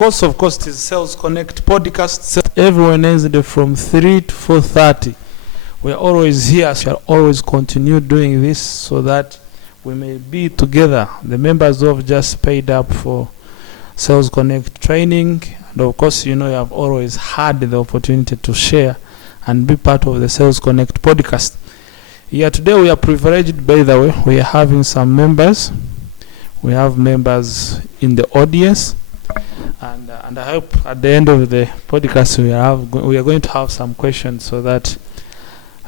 Of course, it is Sales Connect podcast. Every Wednesday from 3 to 4:30. We are always here. We shall always continue doing this so that we may be together. The members who have just paid up for Sales Connect training, and of course, you have always had the opportunity to share and be part of the Sales Connect podcast. Yeah, today we are privileged, by the way. We are having some members. We have members in the audience. And I hope at the end of the podcast we are going to have some questions so that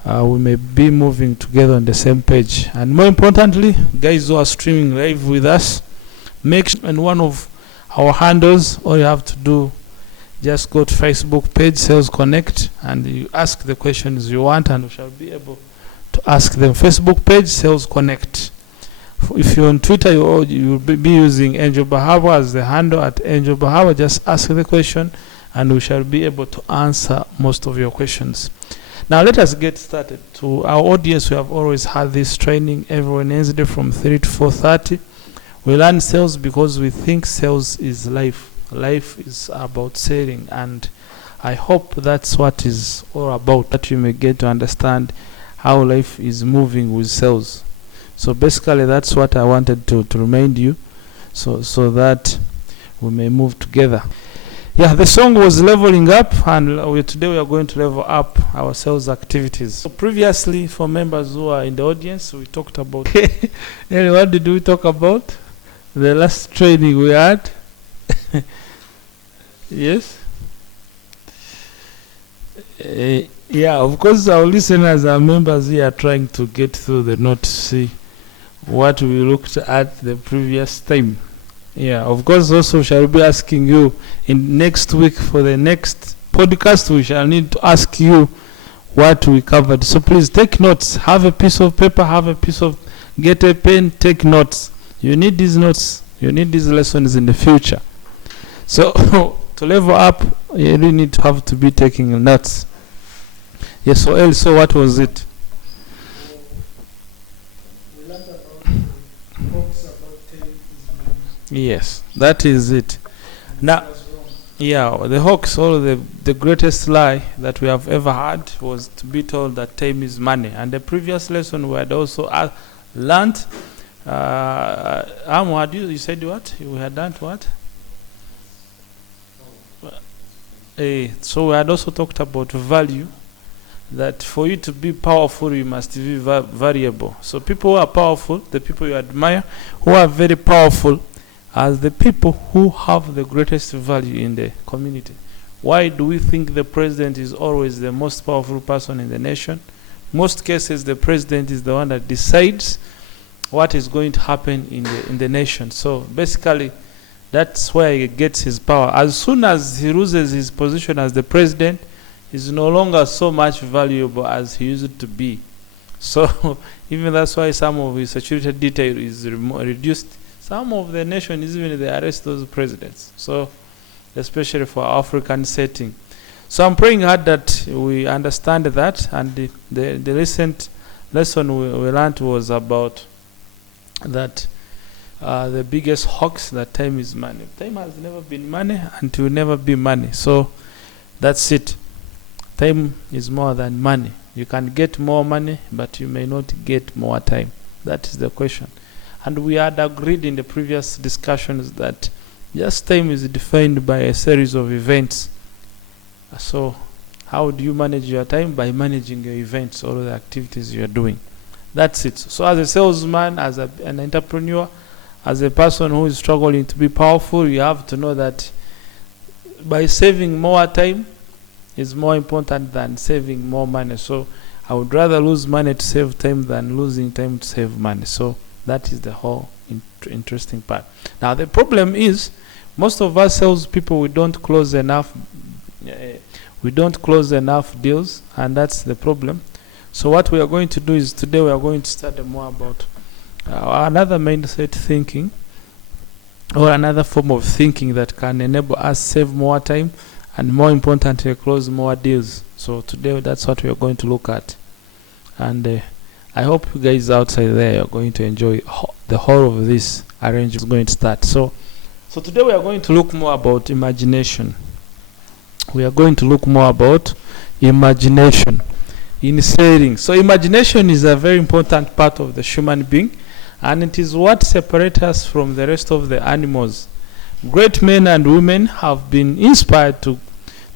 we may be moving together on the same page. And more importantly, guys who are streaming live with us, make sure in one of our handles, all you have to do, just go to Facebook page Sales Connect and you ask the questions you want, and we shall be able to ask them. Facebook page Sales Connect. If you're on Twitter, you'll be using Angel Bahaba as the handle at Angel Bahaba. Just ask the question and we shall be able to answer most of your questions. Now let us get started. To our audience, we have always had this training every Wednesday from 3 to 4:30. We learn sales because we think sales is life. Life is about selling, and I hope that's what is all about, that you may get to understand how life is moving with sales. So basically that's what I wanted to remind you, so that we may move together. Yeah, the song was leveling up, and today we are going to level up our sales activities. So previously, for members who are in the audience, we talked about what did we talk about? The last training we had. Yes. Yeah, of course our listeners, our members here, are trying to get through the note to see what we looked at the previous time. Yeah, of course also shall be asking you in next week for the next podcast. We shall need to ask you what we covered. So please take notes. Have a piece of paper, get a pen, take notes. You need these notes. You need these lessons in the future. So to level up, you really need to have to be taking notes. Yes, so what was it? Yes, that is it. Now, yeah, the hoax, or the greatest lie that we have ever had was to be told that time is money. And the previous lesson we had also learned, you said what? We had learned what? So we had also talked about value, that for you to be powerful, you must be variable. So people who are powerful, the people you admire, who are very powerful, as the people who have the greatest value in the community. Why do we think the president is always the most powerful person in the nation? Most cases, the president is the one that decides what is going to happen in the nation. So basically, that's where he gets his power. As soon as he loses his position as the president, he's no longer so much valuable as he used to be. So even that's why some of his security detail is reduced. Some of the nations, even they arrest those presidents. So, especially for African setting. So I'm praying hard that we understand that. And the recent lesson we learned was about that the biggest hoax, that time is money. Time has never been money and will never be money. So that's it. Time is more than money. You can get more money, but you may not get more time. That is the question. And we had agreed in the previous discussions that just time is defined by a series of events. So how do you manage your time? By managing your events, all the activities you are doing. That's it. So as a salesman, as an entrepreneur, as a person who is struggling to be powerful, you have to know that by saving more time is more important than saving more money. So I would rather lose money to save time than losing time to save money. So that is the whole interesting part. Now the problem is, most of us salespeople, we don't close enough deals, and that's the problem. So what we are going to do is, today we are going to study more about another mindset thinking, or another form of thinking that can enable us save more time and, more importantly, close more deals. So today that's what we are going to look at. And I hope you guys outside there are going to enjoy the whole of this arrangement. Is going to start. So So today we are going to look more about imagination. We are going to look more about imagination in sailing. So imagination is a very important part of the human being, and it is what separates us from the rest of the animals. Great men and women have been inspired to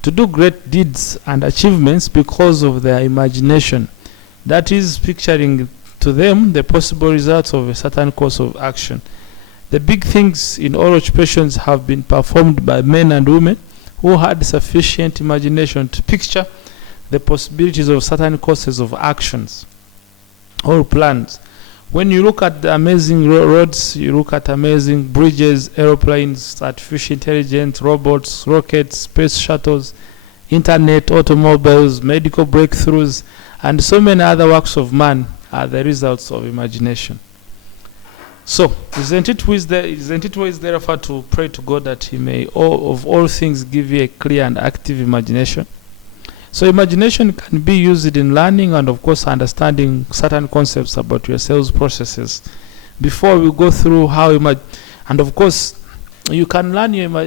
do great deeds and achievements because of their imagination. That is, picturing to them the possible results of a certain course of action. The big things in all occupations have been performed by men and women who had sufficient imagination to picture the possibilities of certain courses of actions or plans. When you look at the amazing roads, you look at amazing bridges, aeroplanes, artificial intelligence, robots, rockets, space shuttles, internet, automobiles, medical breakthroughs, and so many other works of man are the results of imagination. So, isn't it wise therefore to pray to God that He may of all things give you a clear and active imagination? So imagination can be used in learning and of course understanding certain concepts about your sales processes. Before we go through how and of course you can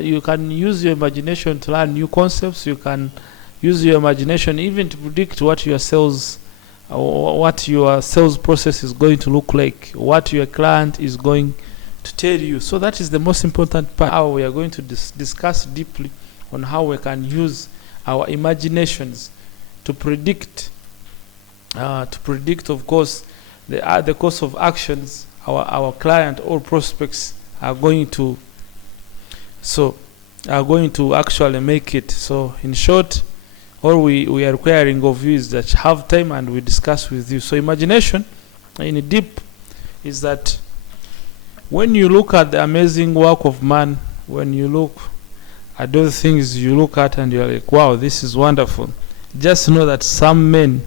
you can use your imagination to learn new concepts. You can use your imagination even to predict what your sales process is going to look like, what your client is going to tell you. So that is the most important part. How we are going to discuss deeply on how we can use our imaginations to predict of course the course of actions our client or prospects are going to actually make it. So in short, all we are requiring of you is that you have time and we discuss with you. So imagination in deep is that when you look at the amazing work of man, when you look at those things you look at and you're like, wow, this is wonderful. Just know that some men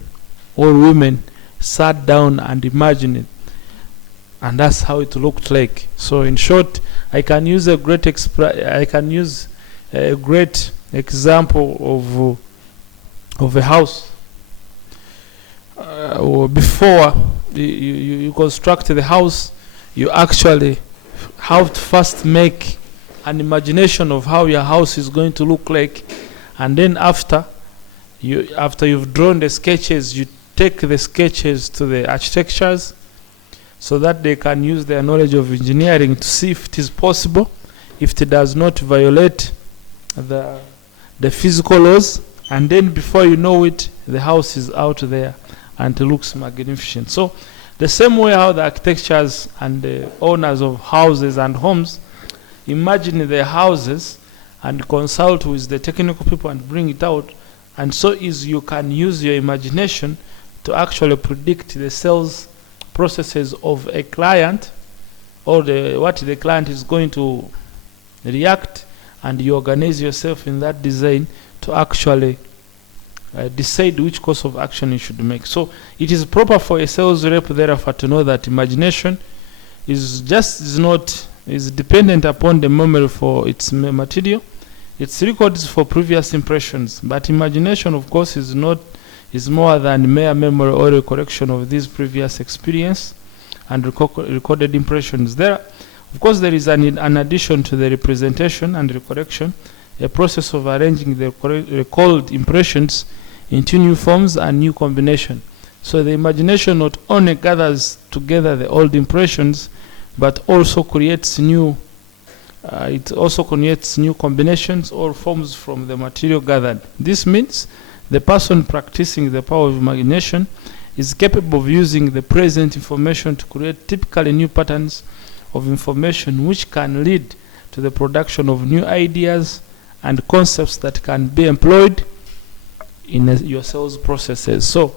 or women sat down and imagined it, and that's how it looked like. So in short, I can use a great example of a house. Before you construct the house, you actually have to first make an imagination of how your house is going to look like, and then after you've drawn the sketches, you take the sketches to the architectures so that they can use their knowledge of engineering to see if it is possible, if it does not violate the physical laws, and then before you know it, the house is out there and it looks magnificent. So the same way how the architectures and the owners of houses and homes imagine their houses and consult with the technical people and bring it out, and so is you can use your imagination to actually predict the sales processes of a client or what the client is going to react, and you organize yourself in that design to actually decide which course of action you should make. So it is proper for a sales rep therefore to know that imagination is dependent upon the memory for its material, its records for previous impressions. But imagination, of course, is more than mere memory or recollection of these previous experience and recorded impressions. There is an addition to the representation and recollection, a process of arranging the recalled impressions into new forms and new combination. So the imagination not only gathers together the old impressions, but also creates new combinations or forms from the material gathered. This means the person practicing the power of imagination is capable of using the present information to create typically new patterns of information which can lead to the production of new ideas and concepts that can be employed in your sales processes. So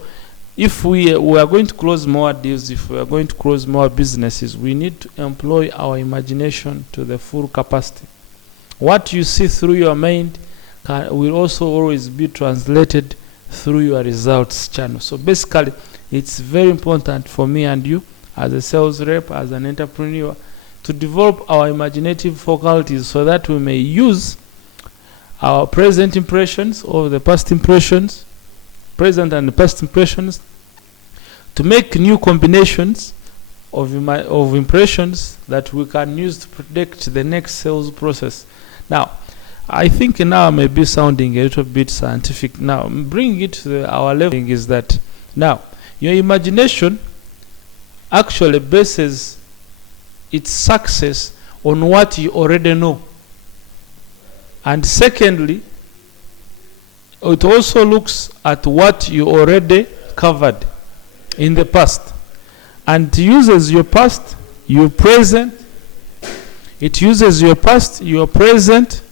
if we are going to close more deals, if we are going to close more businesses, we need to employ our imagination to the full capacity. What you see through your mind will also always be translated through your results channel. So basically, it's very important for me and you as a sales rep, as an entrepreneur, to develop our imaginative faculties so that we may use our present impressions or the past impressions, present and past impressions, to make new combinations of impressions that we can use to predict the next sales process. Now, I think now I may be sounding a little bit scientific. Now, bringing it to our level is that now your imagination actually bases its success on what you already know. And secondly, it also looks at what you already covered in the past. And it uses your past, your present. It uses your past, your present,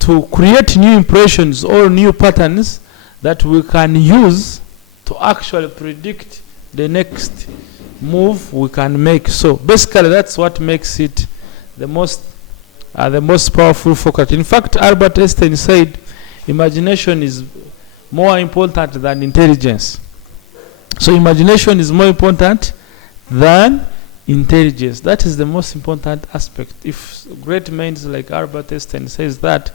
to create new impressions or new patterns that we can use to actually predict the next move we can make. So basically that's what makes it the most powerful faculty. In fact, Albert Einstein said imagination is more important than intelligence. So imagination is more important than intelligence. That is the most important aspect. If great minds like Albert Einstein says that,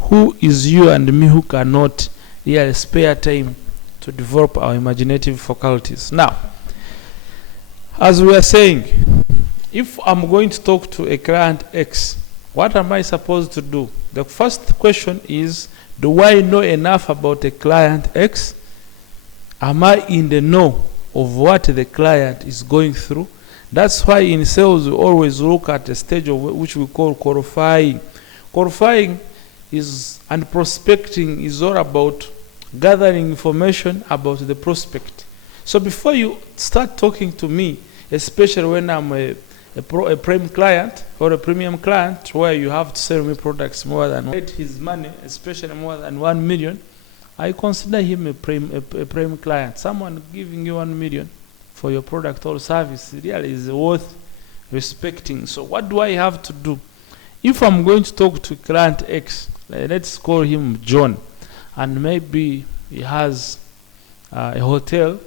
who is you and me who cannot really spare time to develop our imaginative faculties? Now, as we are saying, if I'm going to talk to a client X, what am I supposed to do? The first question is, do I know enough about a client X? Am I in the know of what the client is going through? That's why in sales we always look at a stage of which we call qualifying. Qualifying and prospecting is all about gathering information about the prospect. So before you start talking to me, especially when I'm a prime client or a premium client where you have to sell me products more than his money, especially more than 1 million, I consider him a prime client. Someone giving you 1 million for your product or service really is worth respecting. So what do I have to do? If I'm going to talk to client X, let's call him John, and maybe he has a hotel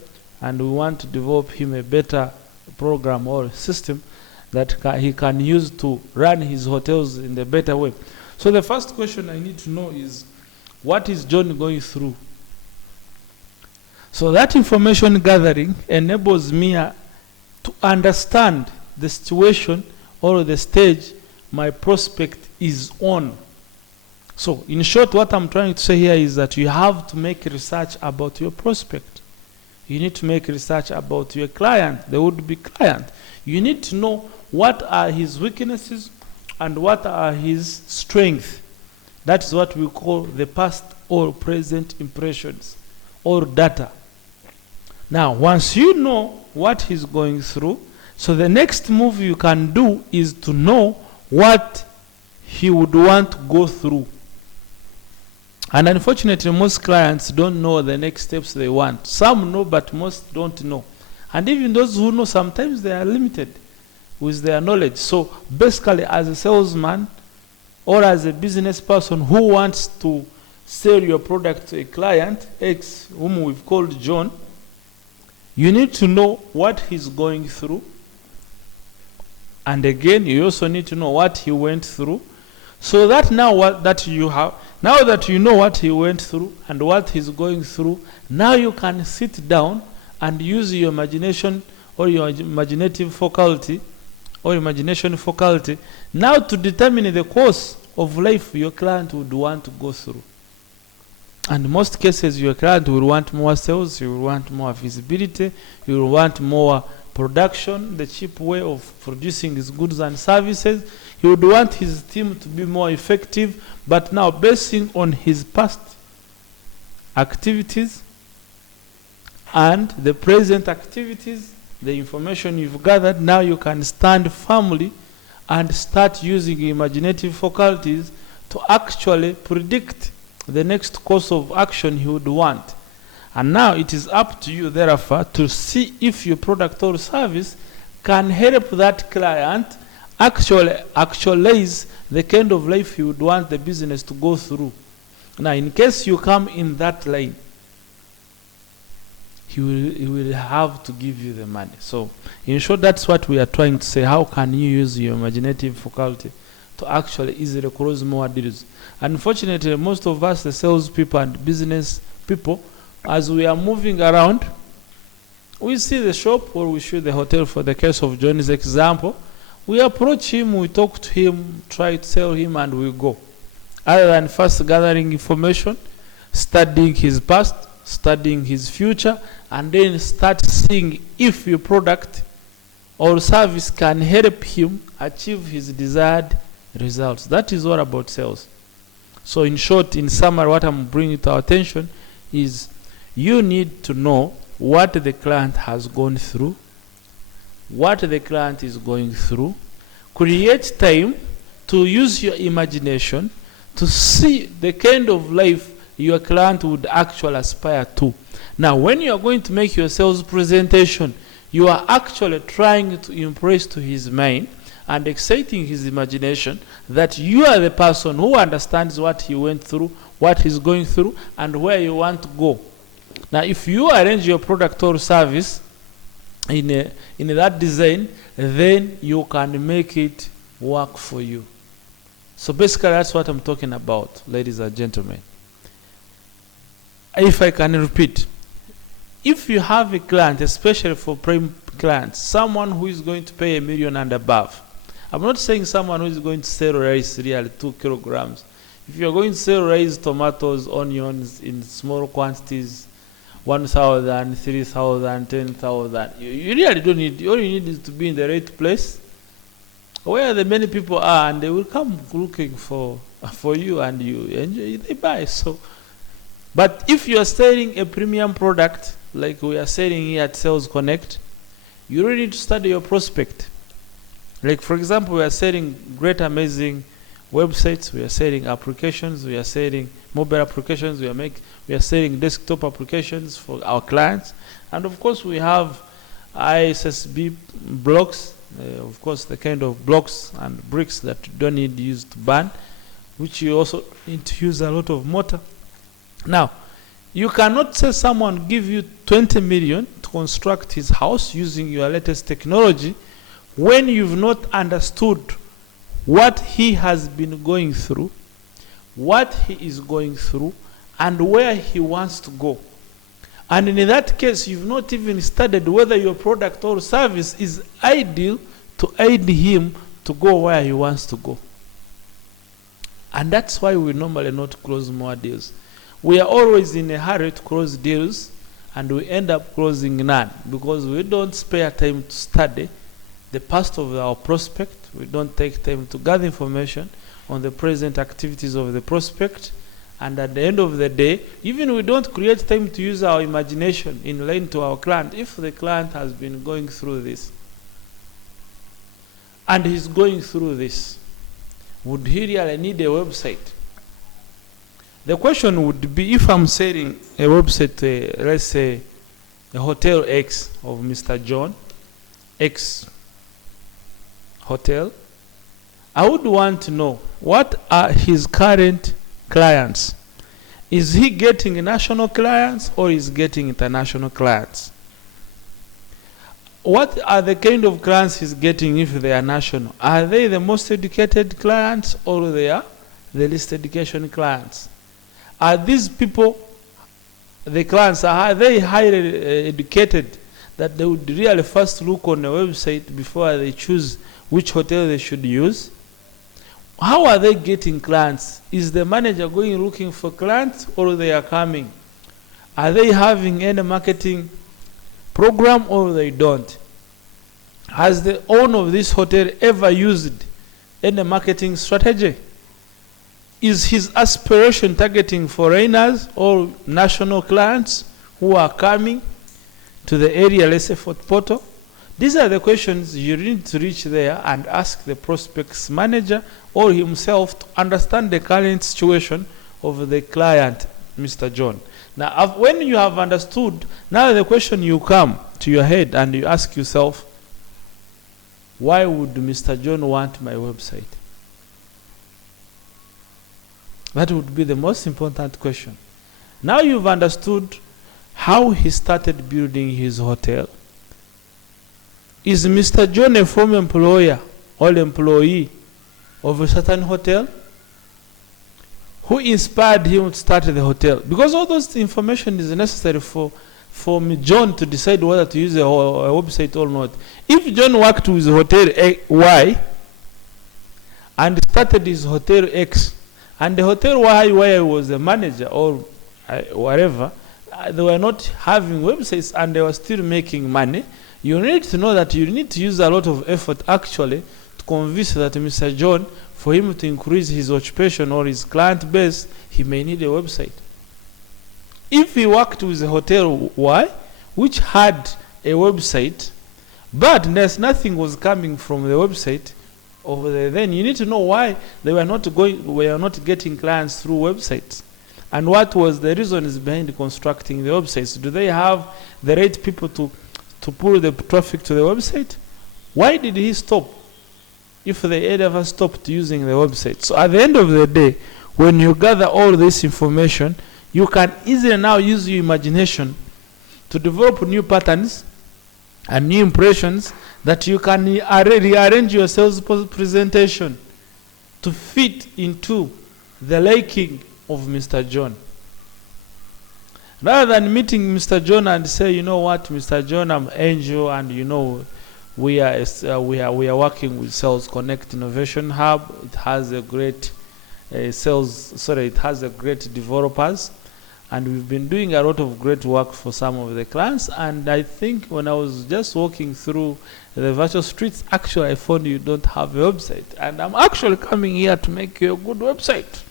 and we want to develop him a better program or system that he can use to run his hotels in a better way. So the first question I need to know is, what is John going through? So that information gathering enables me to understand the situation or the stage my prospect is on. So in short, what I'm trying to say here is that you have to make research about your prospect. You need to make research about your client, the would-be client. You need to know what are his weaknesses and what are his strengths. That is what we call the past or present impressions or data. Now, once you know what he's going through, so the next move you can do is to know what he would want to go through. And unfortunately, most clients don't know the next steps they want. Some know, but most don't know. And even those who know, sometimes they are limited with their knowledge. So basically, as a salesman or as a business person who wants to sell your product to a client X, whom we've called John, you need to know what he's going through. And again, you also need to know what he went through. So that now that you know what he went through and what he's going through, now you can sit down and use your imagination or your imaginative faculty or imagination faculty now to determine the course of life your client would want to go through. And in most cases, your client will want more sales, you will want more visibility, you will want more production, the cheap way of producing his goods and services. He would want his team to be more effective, but now basing on his past activities and the present activities, the information you've gathered, now you can stand firmly and start using imaginative faculties to actually predict the next course of action he would want. And now it is up to you, therefore, to see if your product or service can help that client actualize the kind of life you would want the business to go through. Now, in case you come in that line, he will have to give you the money. So, in short, that's what we are trying to say. How can you use your imaginative faculty to actually easily close more deals? Unfortunately, most of us, the sales people and business people, as we are moving around, we see the shop or we see the hotel. For the case of John's example, we approach him, we talk to him, try to sell him, and we go. Other than first gathering information, studying his past, studying his future, and then start seeing if your product or service can help him achieve his desired results. That is all about sales. So in short, in summary, what I'm bringing to our attention is you need to know what the client has gone through, what the client is going through. Create time to use your imagination to see the kind of life your client would actually aspire to. Now, when you are going to make your sales presentation, you are actually trying to impress to his mind and exciting his imagination that you are the person who understands what he went through, what he's going through, and where you want to go. Now, if you arrange your product or service in that design, then you can make it work for you. So basically, that's what I'm talking about, ladies and gentlemen. If I can repeat, if you have a client, especially for prime clients, someone who is going to pay $1 million and above, I'm not saying someone who is going to sell rice really 2 kilograms. If you're going to sell rice, tomatoes, onions in small quantities, 1,000, 3,000, 10,000, you really don't need, all you need is to be in the right place where the many people are, and they will come looking for you, and you enjoy, they buy. So, but if you are selling a premium product like we are selling here at Sales Connect, you really need to study your prospect. Like, for example, we are selling great, amazing websites, we are selling applications, we are selling mobile applications, we are selling desktop applications for our clients, and of course we have ISSB blocks, of course the kind of blocks and bricks that you don't need to use to burn, which you also need to use a lot of mortar. Now, you cannot say someone give you 20 million to construct his house using your latest technology when you've not understood what he has been going through, what he is going through, and where he wants to go. And in that case, you've not even studied whether your product or service is ideal to aid him to go where he wants to go. And that's why we normally not close more deals. We are always in a hurry to close deals, and we end up closing none because we don't spare time to study the past of our prospect. We don't take time to gather information on the present activities of the prospect. And at the end of the day, even we don't create time to use our imagination in line to our client. If the client has been going through this, and he's going through this, would he really need a website? The question would be, if I'm selling a website to, let's say, a Hotel X of Mr. John, X Hotel, I would want to know what are his current clients. Is he getting national clients or is getting international clients? What are the kind of clients he's getting if they are national? Are they the most educated clients or they are the least education clients? Are these people, the clients, are they highly educated that they would really first look on a website before they choose which hotel they should use? How are they getting clients? Is the manager going looking for clients or they are coming? Are they having any marketing program or they don't? Has the owner of this hotel ever used any marketing strategy? Is his aspiration targeting foreigners or national clients who are coming to the area, let's say Fort Portal? These are the questions you need to reach there and ask the prospect's manager or himself to understand the current situation of the client, Mr. John. Now, when you have understood, now the question you come to your head and you ask yourself, why would Mr. John want my website? That would be the most important question. Now you've understood how he started building his hotel. Is Mr. John a former employer or employee of a certain hotel? Who inspired him to start the hotel? Because all those information is necessary for for me, John to decide whether to use a website or not. If John worked with Hotel Y and started his Hotel X, and the Hotel Y where he was a manager or whatever, they were not having websites and they were still making money, you need to know that you need to use a lot of effort actually to convince that Mr. John, for him to increase his occupation or his client base, he may need a website. If he worked with a Hotel Y, which had a website, but there's nothing was coming from the website over there, then you need to know why they were not getting clients through websites. And what was the reasons behind constructing the websites? Do they have the right people to pull the traffic to the website? Why did he stop if they had ever stopped using the website? So at the end of the day, when you gather all this information, you can easily now use your imagination to develop new patterns and new impressions that you can rearrange your sales presentation to fit into the liking of Mr. John. Rather than meeting Mr. John and say, you know what, Mr. John, I'm Angel, and you know, we are working with Sales Connect Innovation Hub. It has a great it has a great developers, and we've been doing a lot of great work for some of the clients. And I think when I was just walking through the virtual streets, actually I found you don't have a website, and I'm actually coming here to make you a good website.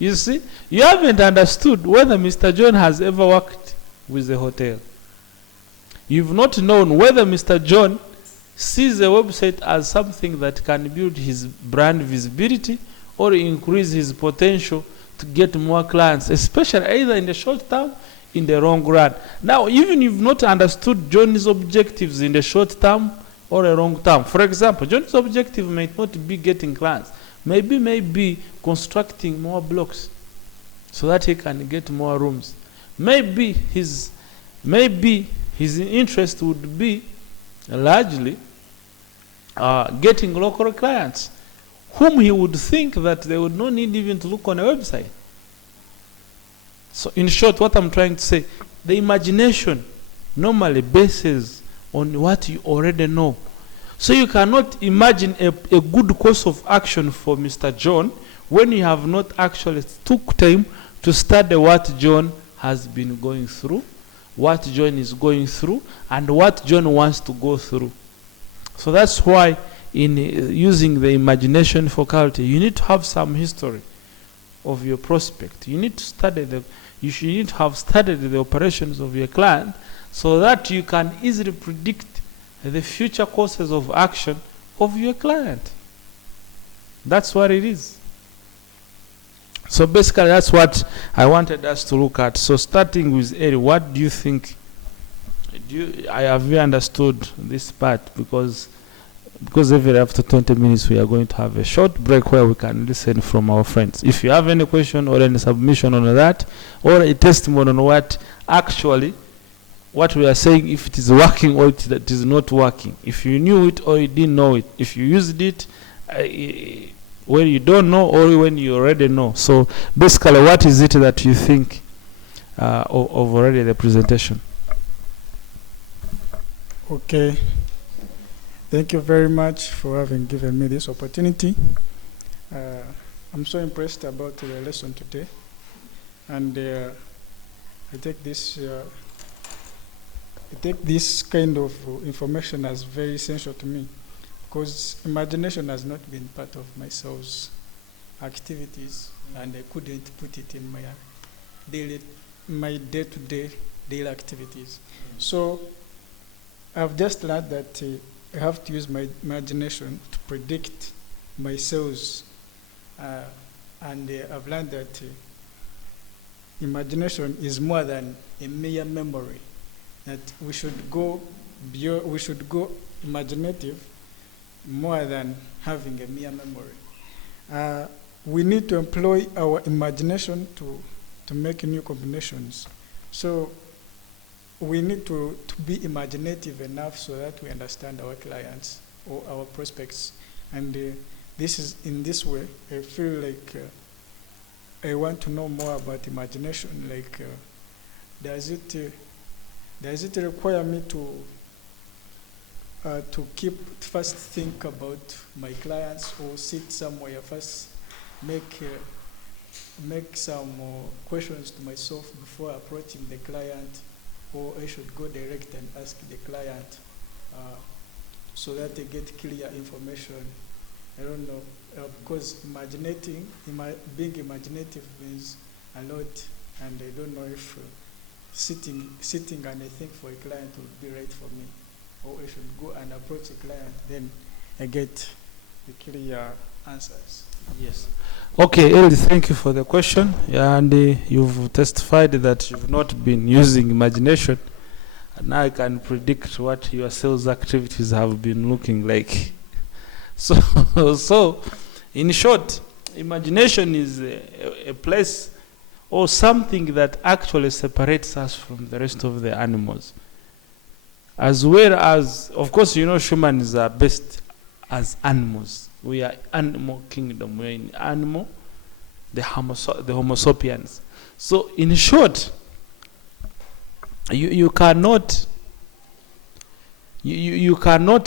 You see, you haven't understood whether Mr. John has ever worked with a hotel. You've not known whether Mr. John sees a website as something that can build his brand visibility or increase his potential to get more clients, especially either in the short term, in the long run. Now, even if you've not understood John's objectives in the short term or a long term, for example, John's objective might not be getting clients, maybe constructing more blocks so that he can get more rooms. Maybe his interest would be largely getting local clients whom he would think that they would not need even to look on a website. So in short, what I'm trying to say, the imagination normally bases on what you already know. So you cannot imagine a good course of action for Mr. John when you have not actually took time to study what John has been going through, what John is going through, and what John wants to go through. So that's why in using the imagination faculty, you need to have some history of your prospect. You need to study you need to have studied the operations of your client so that you can easily predict the future courses of action of your client. That's what it is. So basically that's what I wanted us to look at. So starting with Eri, what do you think? I have understood this part because every after 20 minutes we are going to have a short break where we can listen from our friends. If you have any question or any submission on that, or a testimony on what we are saying, if it is working or it is not working, if you knew it or you didn't know it, if you used it when you don't know or when you already know. So basically, what is it that you think of already the presentation? Okay. Thank you very much for having given me this opportunity. I'm so impressed about the lesson today, and I take this kind of information as very essential to me, because imagination has not been part of my sales activities, and I couldn't put it in my day-to-day daily activities. So I've just learned that I have to use my imagination to predict my sales, and I've learned that imagination is more than a mere memory. That we should go imaginative more than having a mere memory. We need to employ our imagination to make new combinations. So we need to be imaginative enough so that we understand our clients or our prospects. And this is in this way, I feel like I want to know more about imagination, like does it require me to first think about my clients, or sit somewhere first, make some questions to myself before approaching the client, or I should go direct and ask the client so that they get clear information? I don't know, because being imaginative means a lot, and I don't know if sitting and I think for a client would be right for me, or I should go and approach a client, then I get the clear answers. Yes. Okay, Eli, thank you for the question. Yeah, and you've testified that you've not been using imagination. And now I can predict what your sales activities have been looking like. So in short, imagination is a place or something that actually separates us from the rest of the animals. As well as, of course, humans are best as animals. We are animal kingdom. We are in animal, the Homo sapiens. So in short, you cannot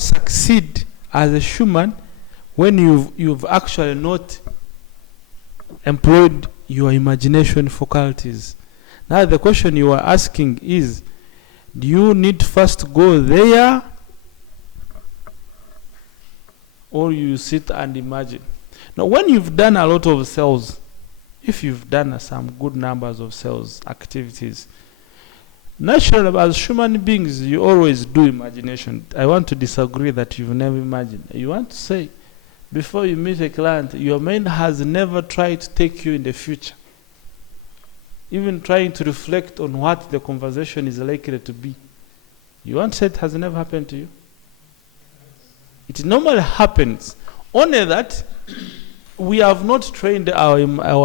succeed as a human when you've actually not employed your imagination faculties. Now the question you are asking is, do you need first go there, or you sit and imagine? Now when you've done a lot of sales, if you've done some good numbers of sales activities, naturally as human beings you always do imagination. I want to disagree that you've never imagined. You want to say, before you meet a client, your mind has never tried to take you in the future, even trying to reflect on what the conversation is likely to be. You want to say it has never happened to you? It normally happens, only that we have not trained our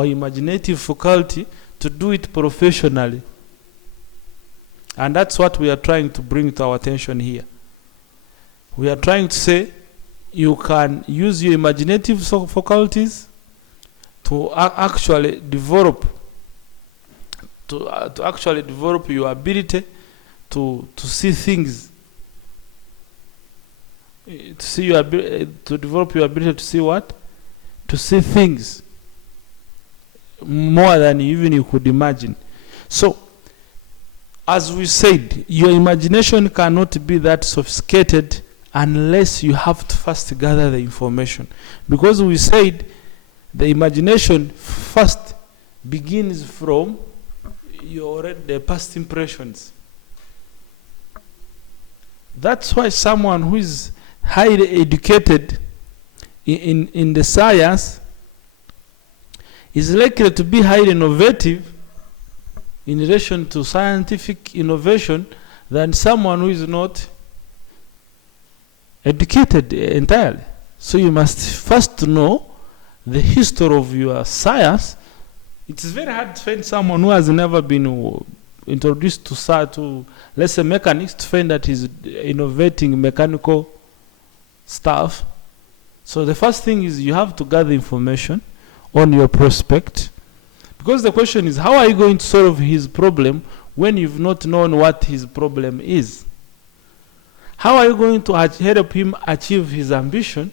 imaginative faculty to do it professionally. And that's what we are trying to bring to our attention here. We are trying to say, you can use your imaginative faculties to actually develop your ability to see things, to develop your ability to see what? To see things more than even you could imagine. So, as we said, your imagination cannot be that sophisticated unless you have to first gather the information. Because we said the imagination first begins from the past impressions. That's why someone who is highly educated in the science is likely to be highly innovative in relation to scientific innovation than someone who is not educated entirely. So you must first know the history of your science. It is very hard to find someone who has never been introduced to let's say mechanics, to find that he's innovating mechanical stuff. So the first thing is you have to gather information on your prospect, because the question is, how are you going to solve his problem when you've not known what his problem is? How are you going to help him achieve his ambition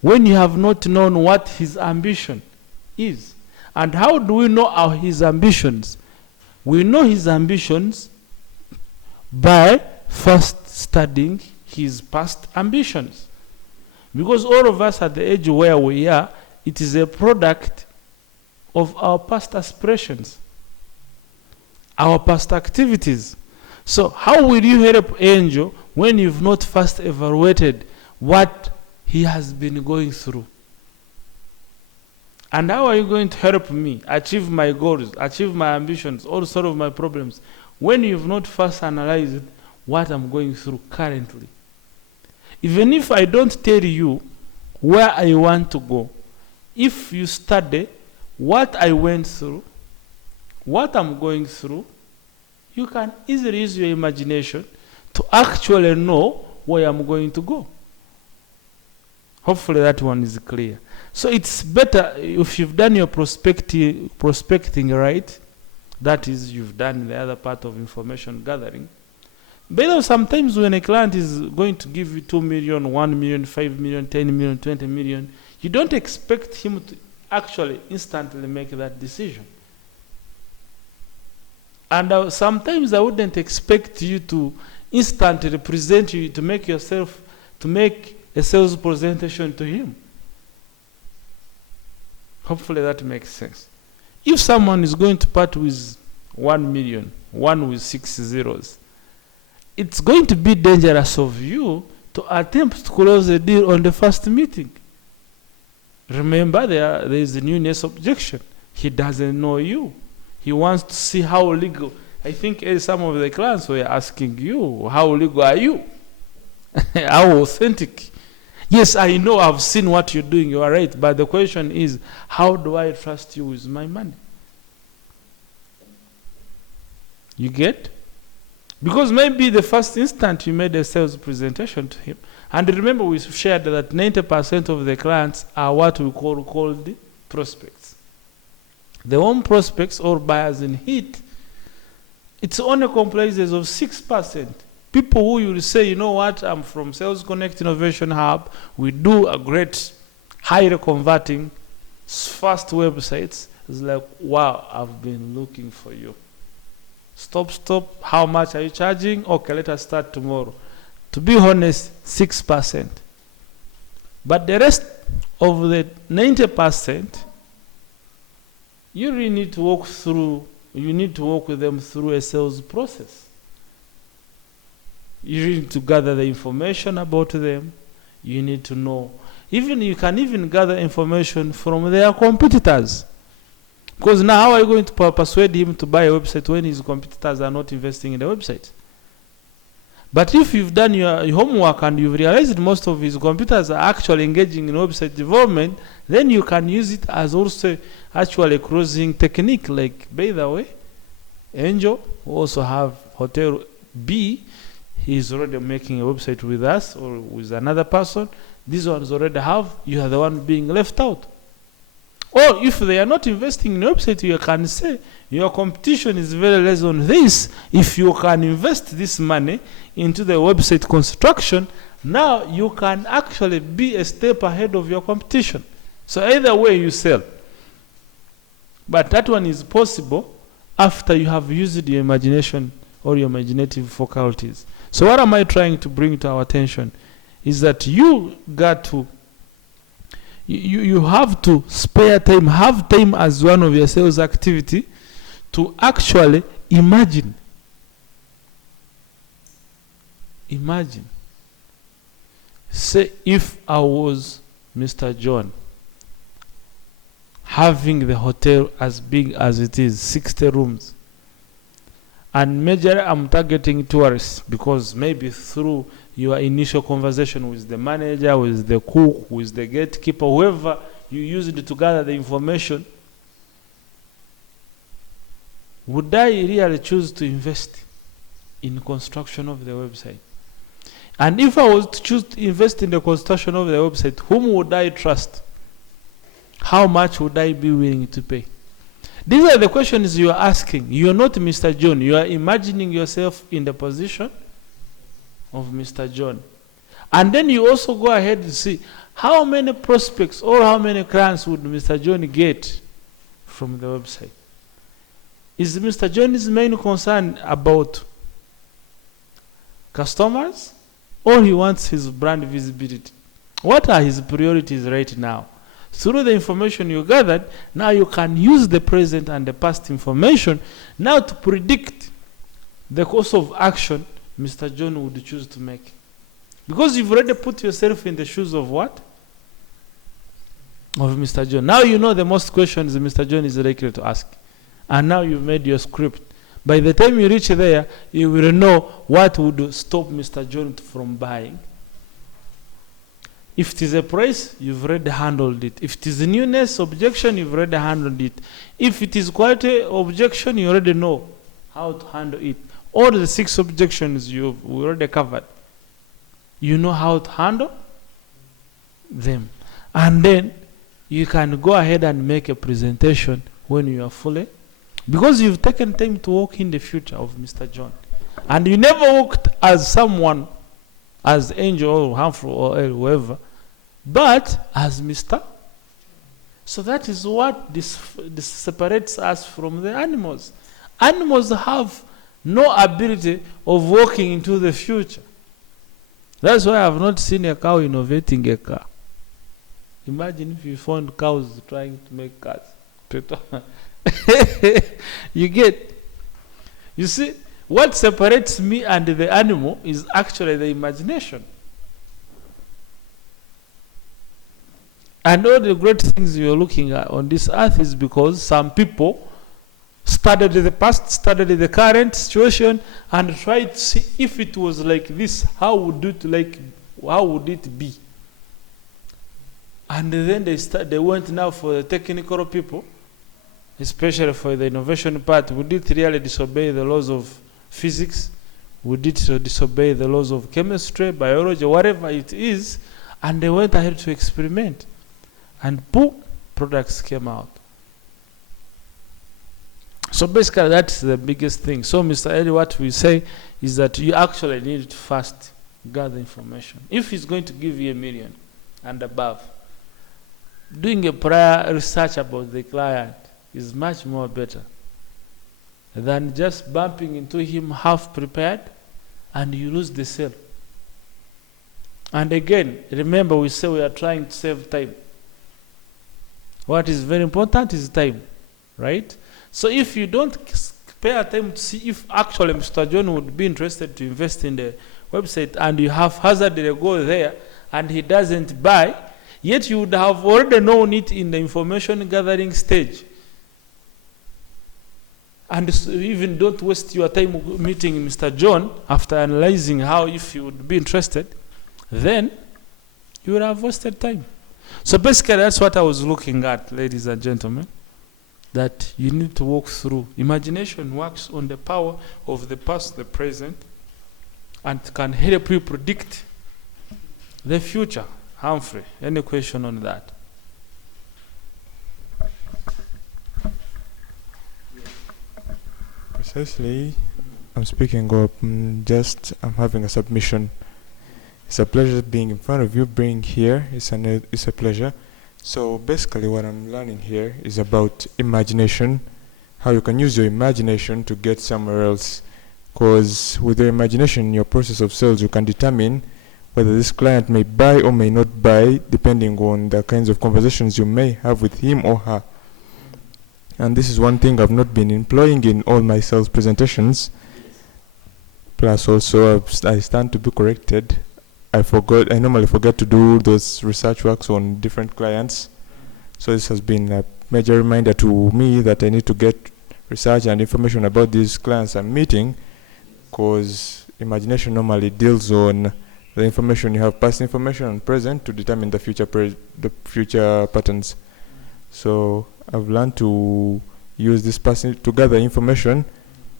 when you have not known what his ambition is? And how do we know his ambitions? We know his ambitions by first studying his past ambitions. Because all of us at the age where we are, it is a product of our past aspirations, our past activities. So how will you help Angel when you've not first evaluated what he has been going through? And how are you going to help me achieve my goals, achieve my ambitions, or solve my problems, when you've not first analyzed what I'm going through currently? Even if I don't tell you where I want to go, if you study what I went through, what I'm going through, you can easily use your imagination to actually know where I'm going to go. Hopefully that one is clear. So it's better if you've done your prospecting right, That is, you've done the other part of information gathering. But sometimes when a client is going to give you 2 million, 1 million, 5 million, 10 million, 20 million, you don't expect him to actually instantly make that decision. And sometimes I wouldn't expect you to instantly present you to make a sales presentation to him. Hopefully that makes sense. If someone is going to part with 1 million, 1 with 6 zeros, it's going to be dangerous of you to attempt to close a deal on the first meeting. Remember, there is a newness objection. He doesn't know you. He wants to see how legal. I think some of the clients were asking you, how legal are you? How authentic? Yes, I know, I've seen what you're doing, you are right. But the question is, how do I trust you with my money? You get? Because maybe the first instant you made a sales presentation to him. And remember, we shared that 90% of the clients are what we call the prospects. The home prospects or buyers in heat, it's only comprises of 6%. People who you will say, you know what, I'm from Sales Connect Innovation Hub. We do a great, highly converting, fast websites. It's like, wow, I've been looking for you. Stop. How much are you charging? Okay, let us start tomorrow. To be honest, 6%. But the rest of the 90%, you really need to walk with them through a sales process. You need to gather the information about them. You need to know. You can even gather information from their competitors. Because now how are you going to persuade him to buy a website when his competitors are not investing in the website? But if you've done your homework and you've realized most of his competitors are actually engaging in website development, then you can use it as also actually a closing technique. Like, by the way, Angel also have Hotel B. He's already making a website with us or with another person. These ones already have. You are the one being left out. Or if they are not investing in a website, you can say your competition is very less on this. If you can invest this money into the website construction, now you can actually be a step ahead of your competition. So either way you sell. But that one is possible after you have used your imagination or your imaginative faculties. So what am I trying to bring to our attention is that you have to spare time, have time as one of your sales activity to actually imagine. Imagine. Say if I was Mr. John, having the hotel as big as it is, 60 rooms, and majorly I'm targeting tourists because maybe through your initial conversation with the manager, with the cook, with the gatekeeper, whoever you used to gather the information, would I really choose to invest in construction of the website? And if I was to choose to invest in the construction of the website, whom would I trust? How much would I be willing to pay? These are the questions you are asking. You are not Mr. John. You are imagining yourself in the position of Mr. John. And then you also go ahead and see how many prospects or how many clients would Mr. John get from the website. Is Mr. John's main concern about customers or he wants his brand visibility? What are his priorities right now? Through the information you gathered, now you can use the present and the past information now to predict the course of action Mr. John would choose to make. Because you've already put yourself in the shoes of what? Of Mr. John. Now you know the most questions Mr. John is likely to ask. And now you've made your script. By the time you reach there, you will know what would stop Mr. John from buying. If it is a price, you've already handled it. If it is a newness objection, you've already handled it. If it is quality objection, you already know how to handle it. All the 6 objections we already covered. You know how to handle them. And then you can go ahead and make a presentation when you are fully Because you've taken time to walk in the future of Mr. John. And you never walked as someone, as Angel or Humphrey or whoever, but as Mr. So that is what this separates us from the animals. Animals have no ability of walking into the future. That's why I have not seen a cow innovating a car. Imagine if you found cows trying to make cars. You see, what separates me and the animal is actually the imagination. And all the great things you're looking at on this earth is because some people studied the past, studied the current situation, and tried to see if it was like this, how would it be? And then they went now for the technical people, especially for the innovation part. Would it really disobey the laws of physics? Would it disobey the laws of chemistry, biology, whatever it is? And they went ahead to experiment. And boom, products came out. So basically that's the biggest thing. So Mr. Eddie, what we say is that you actually need to first gather information. If he's going to give you $1 million and above, doing a prior research about the client is much more better than just bumping into him half prepared and you lose the sale. And again, remember we say we are trying to save time. What is very important is time, right? So if you don't spare time to see if actually Mr. John would be interested to invest in the website and you have hazarded a go there and he doesn't buy, yet you would have already known it in the information gathering stage. And so even don't waste your time meeting Mr. John after analyzing how if you would be interested, then you would have wasted time. So basically that's what I was looking at, ladies and gentlemen, that you need to walk through. Imagination works on the power of the past, the present, and can help you predict the future. Humphrey, any question on that? Precisely, I'm speaking of I'm having a submission. It's a pleasure being in front of you, being here. It's a pleasure. So basically what I'm learning here is about imagination, how you can use your imagination to get somewhere else. Because with your imagination in your process of sales, you can determine whether this client may buy or may not buy, depending on the kinds of conversations you may have with him or her. And this is one thing I've not been employing in all my sales presentations. Plus also, I stand to be corrected. I normally forget to do those research works on different clients. So this has been a major reminder to me that I need to get research and information about these clients I'm meeting, because imagination normally deals on the information you have, past information and present, to determine the future patterns. So I've learned to use this to gather information,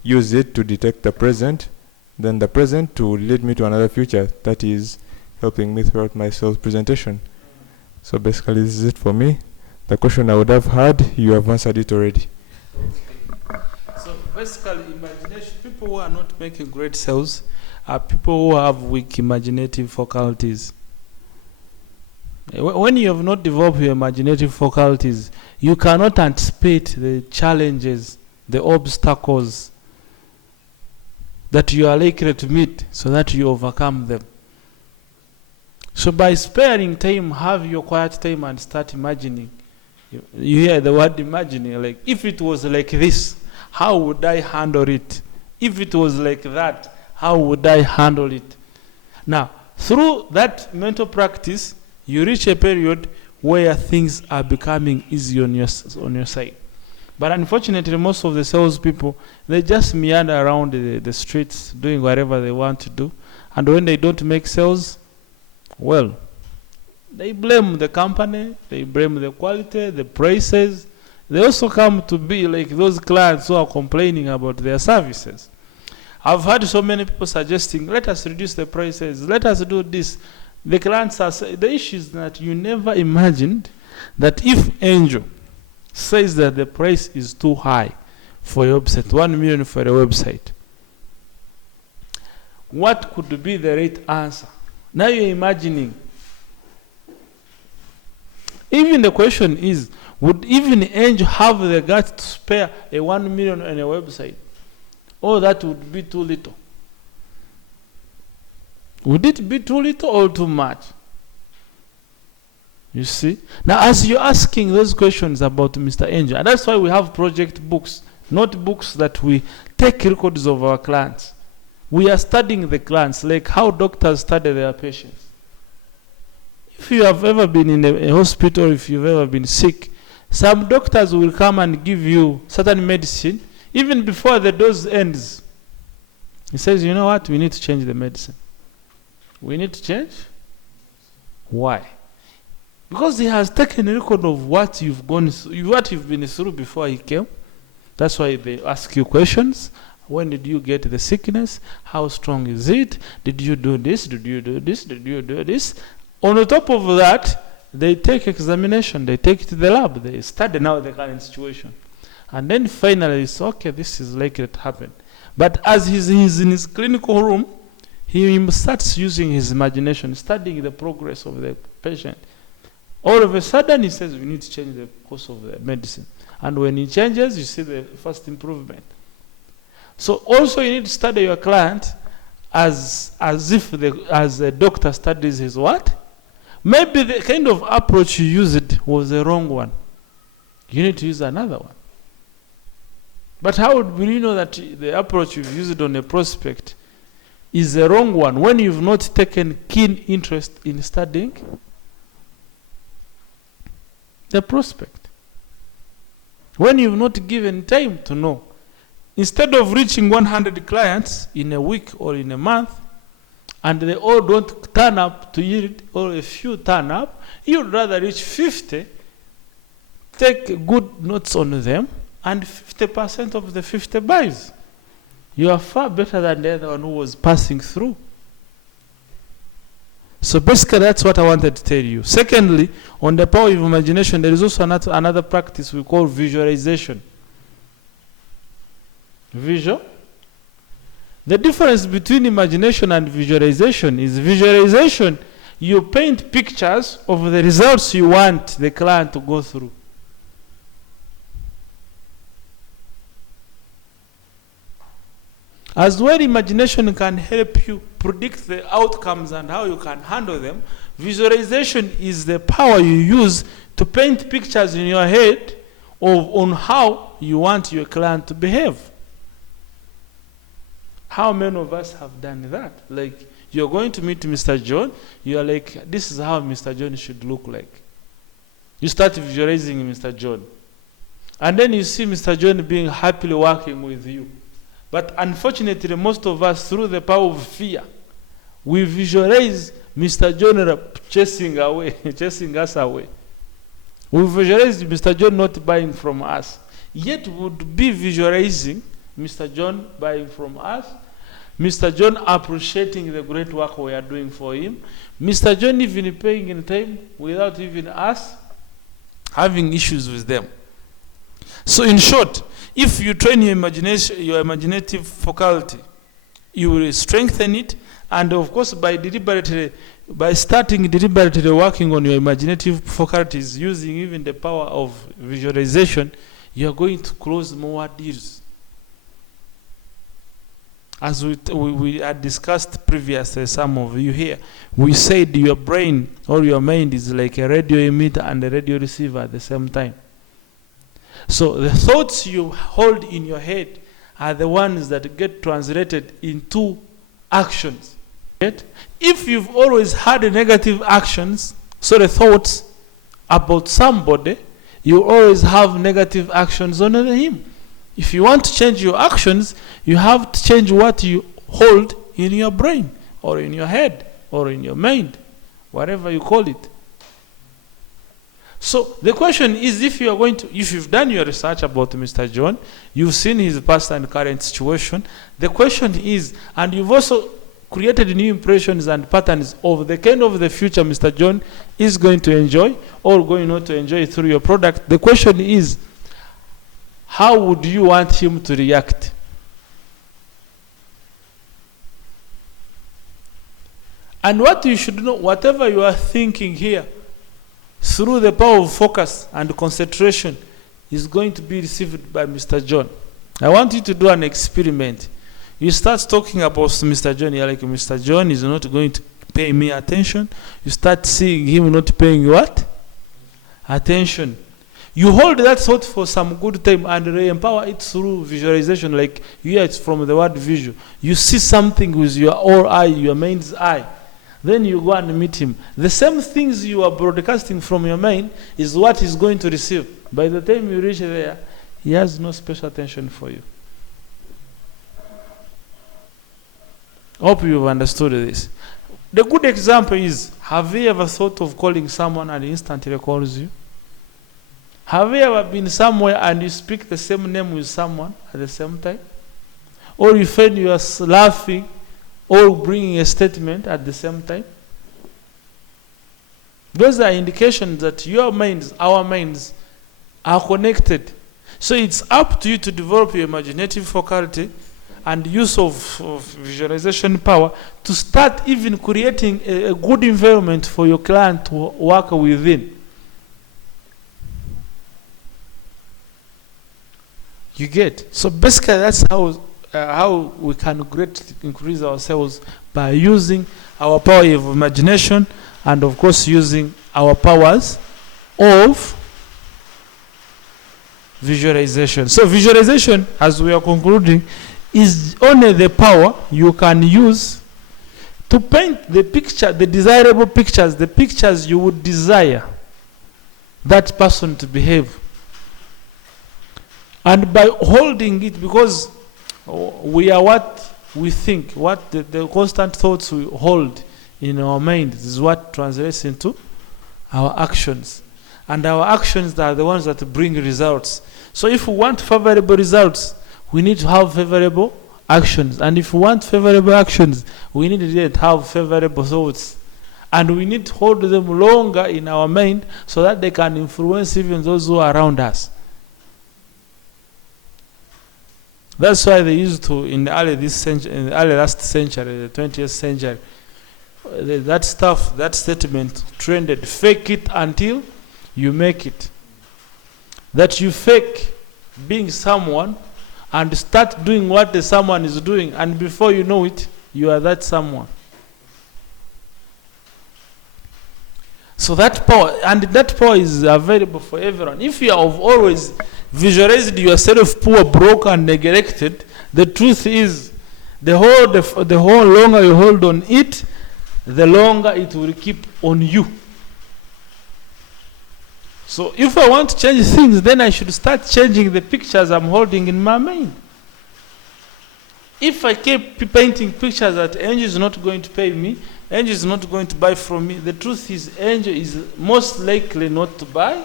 use it to detect the present, then the present to lead me to another future. That is helping me throughout my sales presentation. So basically this is it for me. The question I would have had, you have answered it already. Okay. So basically imagination, people who are not making great sales are people who have weak imaginative faculties. When you have not developed your imaginative faculties, you cannot anticipate the challenges, the obstacles that you are likely to meet so that you overcome them. So by sparing time, have your quiet time and start imagining. You hear the word imagining, like if it was like this, how would I handle it? If it was like that, how would I handle it? Now, through that mental practice, you reach a period where things are becoming easy on your side. But unfortunately, most of the salespeople, they just meander around the streets doing whatever they want to do. And when they don't make sales, well, they blame the company, they blame the quality, the prices. They also come to be like those clients who are complaining about their services. I've heard so many people suggesting, let us reduce the prices, let us do this. The clients are saying, the issue is that you never imagined that if Angel says that the price is too high for a website, 1 million for a website. What could be the right answer? Now you're imagining. Even the question is, would even Angel have the guts to spare a 1 million on a website? Or that would be too little? Would it be too little or too much? You see? Now, as you're asking those questions about Mr. Angel, and that's why we have project books, not books that we take records of our clients. We are studying the clients, like how doctors study their patients. If you have ever been in a hospital, if you've ever been sick, some doctors will come and give you certain medicine, even before the dose ends. He says, you know what, we need to change the medicine. We need to change? Why? Because he has taken a record of what you've gone through, what you've been through before he came. That's why they ask you questions. When did you get the sickness? How strong is it? Did you do this? Did you do this? Did you do this? On the top of that, they take examination. They take it to the lab. They study now the current situation. And then finally, it's okay, this is likely to happen. But as he's in his clinical room, he starts using his imagination, studying the progress of the patient. All of a sudden, he says, we need to change the course of the medicine. And when he changes, you see the first improvement. So also you need to study your client as if a doctor studies his what? Maybe the kind of approach you used was the wrong one. You need to use another one. But how will you know that the approach you've used on a prospect is the wrong one when you've not taken keen interest in studying the prospect? When you've not given time to know. Instead of reaching 100 clients in a week or in a month, and they all don't turn up to yield, or a few turn up, you'd rather reach 50, take good notes on them, and 50% of the 50 buys. You are far better than the other one who was passing through. So basically that's what I wanted to tell you. Secondly, on the power of imagination, there is also another practice we call visualization. Visual. The difference between imagination and visualization is visualization, you paint pictures of the results you want the client to go through. As well, imagination can help you predict the outcomes and how you can handle them. Visualization is the power you use to paint pictures in your head on how you want your client to behave. How many of us have done that? Like, you're going to meet Mr. John, you're like, this is how Mr. John should look like. You start visualizing Mr. John. And then you see Mr. John being happily working with you. But unfortunately, most of us, through the power of fear, we visualize Mr. John chasing us away. We visualize Mr. John not buying from us. Yet we would be visualizing Mr. John buying from us, Mr. John appreciating the great work we are doing for him, Mr. John even paying in time without even us having issues with them. So in short, if you train your imagination, your imaginative faculty, you will strengthen it, and of course by starting deliberately working on your imaginative faculties, using even the power of visualization, you are going to close more deals. As we had discussed previously, some of you here, we said your brain or your mind is like a radio emitter and a radio receiver at the same time. So the thoughts you hold in your head are the ones that get translated into actions. If you've always had negative actions, so the thoughts about somebody, you always have negative actions on him. If you want to change your actions, you have to change what you hold in your brain, or in your head, or in your mind, whatever you call it. So the question is, if you've done your research about Mr. John, you've seen his past and current situation, the question is, and you've also created new impressions and patterns of the kind of the future Mr. John is going to enjoy or going not to enjoy through your product. The question is, how would you want him to react? And what you should know, whatever you are thinking here, through the power of focus and concentration, is going to be received by Mr. John. I want you to do an experiment. You start talking about Mr. John, you're like, Mr. John is not going to pay me attention. You start seeing him not paying you what? Attention. You hold that thought for some good time and re-empower it through visualization, like you hear it from the word visual. You see something with your own eye, your mind's eye. Then you go and meet him. The same things you are broadcasting from your mind is what he's going to receive. By the time you reach there, he has no special attention for you. Hope you've understood this. The good example is, have you ever thought of calling someone and instantly calls you? Have you ever been somewhere and you speak the same name with someone at the same time? Or you find you are laughing or bringing a statement at the same time? Those are indications that your minds, our minds, are connected. So it's up to you to develop your imaginative faculty and use of visualization power to start even creating a good environment for your client to work within. You get? So basically that's how we can greatly increase ourselves, by using our power of imagination and of course using our powers of visualization. So visualization, as we are concluding, is only the power you can use to paint the picture, the desirable pictures, the pictures you would desire that person to behave. And by holding it, because we are what we think, what the constant thoughts we hold in our mind is what translates into our actions. And our actions are the ones that bring results. So if we want favorable results, we need to have favorable actions. And if we want favorable actions, we need to have favorable thoughts. And we need to hold them longer in our mind so that they can influence even those who are around us. That's why they used to, in the early last century, the 20th century, that stuff, that statement trended, fake it until you make it. That you fake being someone and start doing what the someone is doing, and before you know it, you are that someone. So that power, and that power is available for everyone. If you have always visualized yourself poor, broke, and neglected, the truth is, the whole longer you hold on it, the longer it will keep on you. So if I want to change things, then I should start changing the pictures I'm holding in my mind. If I keep painting pictures that Angel is not going to pay me, Angel is not going to buy from me, the truth is Angel is most likely not to buy.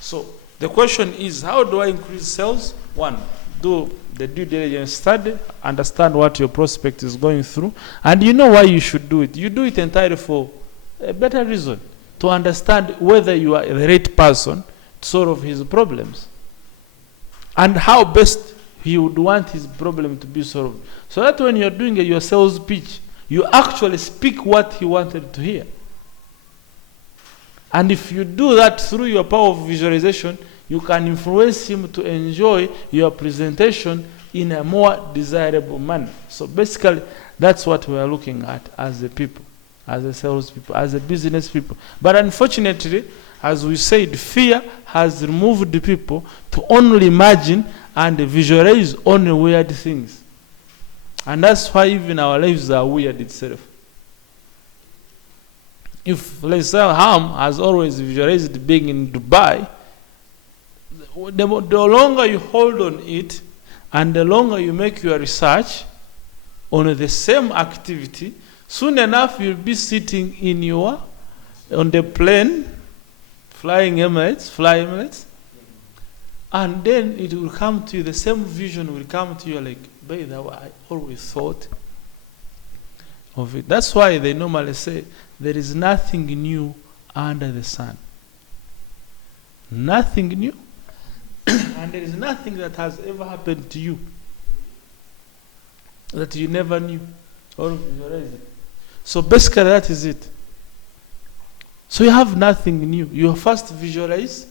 So the question is, how do I increase sales? One, do the due diligence study, understand what your prospect is going through, and you know why you should do it. You do it entirely for a better reason, to understand whether you are the right person to solve his problems and how best he would want his problem to be solved. So that when you're doing your sales pitch, you actually speak what he wanted to hear. And if you do that through your power of visualization, you can influence him to enjoy your presentation in a more desirable manner. So basically, that's what we are looking at as a people, as a sales people, as a business people. But unfortunately, as we said, fear has removed the people to only imagine and visualize only weird things. And that's why even our lives are weird itself. If, let's say, Ham has always visualized being in Dubai, the longer you hold on it and the longer you make your research on the same activity, soon enough you'll be sitting on the plane, flying Emirates, and then it will come to you, the same vision will come to you like, by the way, I always thought of it. That's why they normally say, there is nothing new under the sun. Nothing new And there is nothing that has ever happened to you that you never knew or visualized it. So basically that is it. So you have nothing new. You first visualize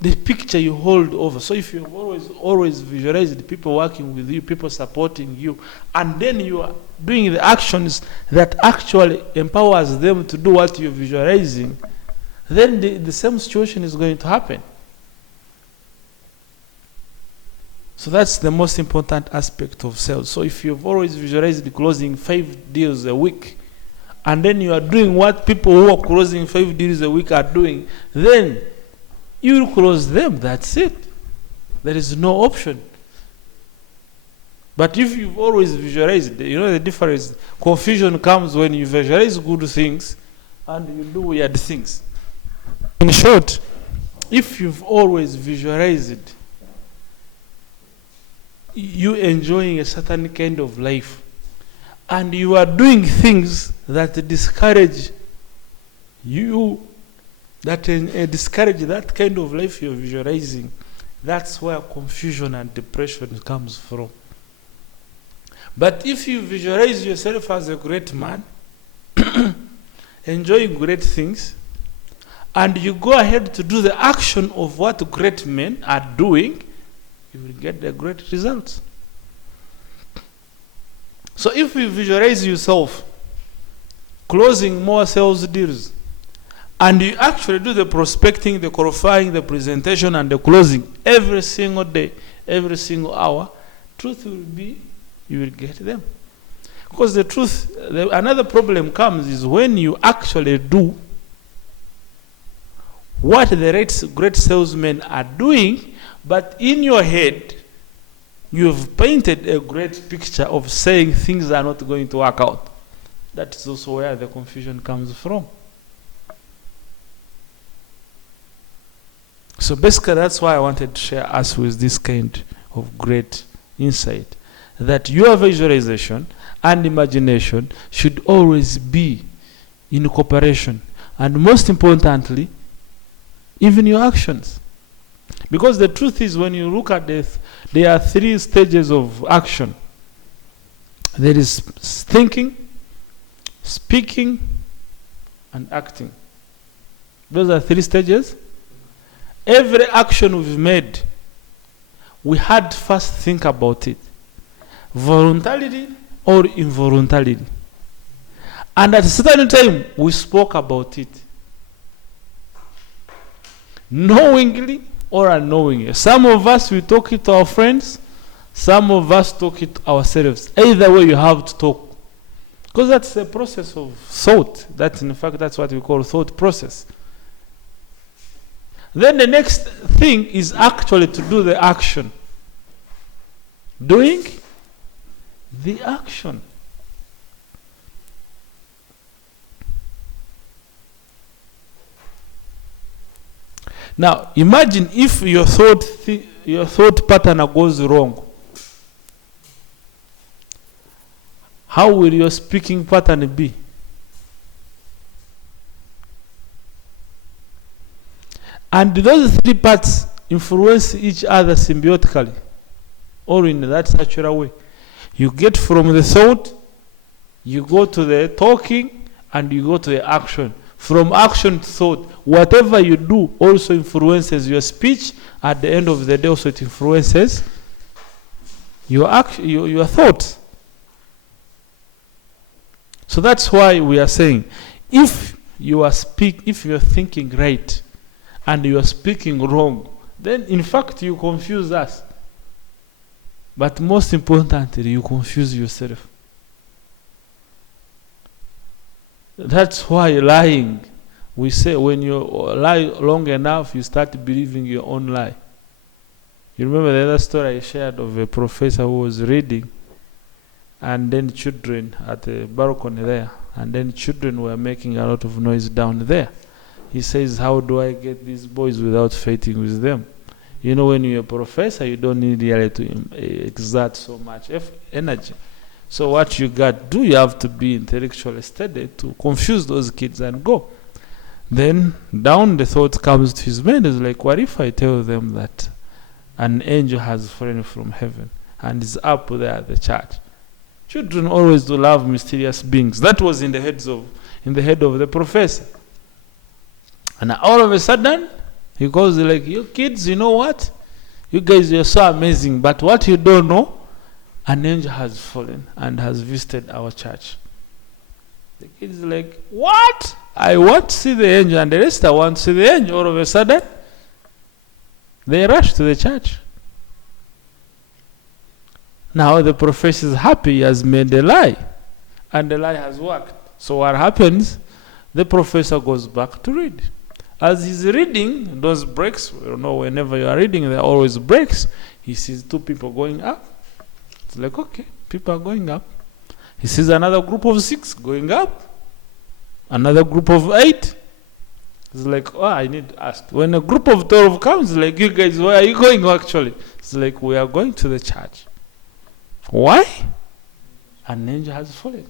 the picture you hold over. So if you've always visualized people working with you, people supporting you, and then you are doing the actions that actually empowers them to do what you're visualizing, then the same situation is going to happen. So that's the most important aspect of sales. So if you've always visualized closing 5 deals a week, and then you are doing what people who are closing 5 deals a week are doing, then you will close them. That's it. There is no option. But if you've always visualized, you know the difference. Confusion comes when you visualize good things and you do weird things. In short, if you've always visualized you enjoying a certain kind of life, and you are doing things that discourage you, that discourage that kind of life you're visualizing, that's where confusion and depression comes from. But if you visualize yourself as a great man, enjoying great things, and you go ahead to do the action of what great men are doing, you will get the great results. So if you visualize yourself closing more sales deals, and you actually do the prospecting, the qualifying, the presentation, and the closing every single day, every single hour, truth will be you will get them. Because the truth, another problem comes is when you actually do what the great salesmen are doing, but in your head, you've painted a great picture of saying things are not going to work out. That is also where the confusion comes from. So basically, that's why I wanted to share us with this kind of great insight, that your visualization and imagination should always be in cooperation, and most importantly, even your actions. Because the truth is, when you look at this, there are 3 stages of action. There is thinking, speaking, and acting. Those are 3 stages. Every action we've made, we had to first think about it, voluntarily or involuntarily. And at a certain time, we spoke about it, knowingly or unknowingly. Some of us, we talk it to our friends. Some of us talk it ourselves. Either way, you have to talk. Because that's a process of thought. In fact, that's what we call thought process. Then the next thing is actually to do the action. Doing the action. Now, imagine if your thought pattern goes wrong. How will your speaking pattern be? And those 3 parts influence each other symbiotically, or in that natural way. You get from the thought, you go to the talking, and you go to the action. From action to thought, whatever you do also influences your speech. At the end of the day, also it influences your thoughts. So that's why we are saying, if you are thinking right and you are speaking wrong, then in fact you confuse us. But most importantly, you confuse yourself. That's why lying, we say when you lie long enough, you start believing your own lie. You remember the other story I shared of a professor who was reading, and then children at the balcony there, and then children were making a lot of noise down there. He says, how do I get these boys without fighting with them? You know, when you're a professor, you don't need really to exert so much energy. So what you got to do, you have to be intellectually steady to confuse those kids and go. Then down the thought comes to his mind, is like, what if I tell them that an angel has fallen from heaven and is up there at the church? Children always do love mysterious beings. That was in the head of the professor. And all of a sudden, he goes like, you kids, you know what? You guys, you're so amazing. But what you don't know, an angel has fallen and has visited our church. The kids are like, what? I want to see the angel. And the rest I want to see the angel. All of a sudden, they rush to the church. Now the professor is happy, he has made a lie. And the lie has worked. So what happens? The professor goes back to read. As he's reading, those breaks, whenever you are reading, there are always breaks. He sees two people going up. It's like, okay, people are going up. He sees another group of 6 going up. Another group of 8. It's like, oh, I need to ask. When a group of 12 comes, like, you guys, where are you going actually? It's like, we are going to the church. Why? An angel has fallen.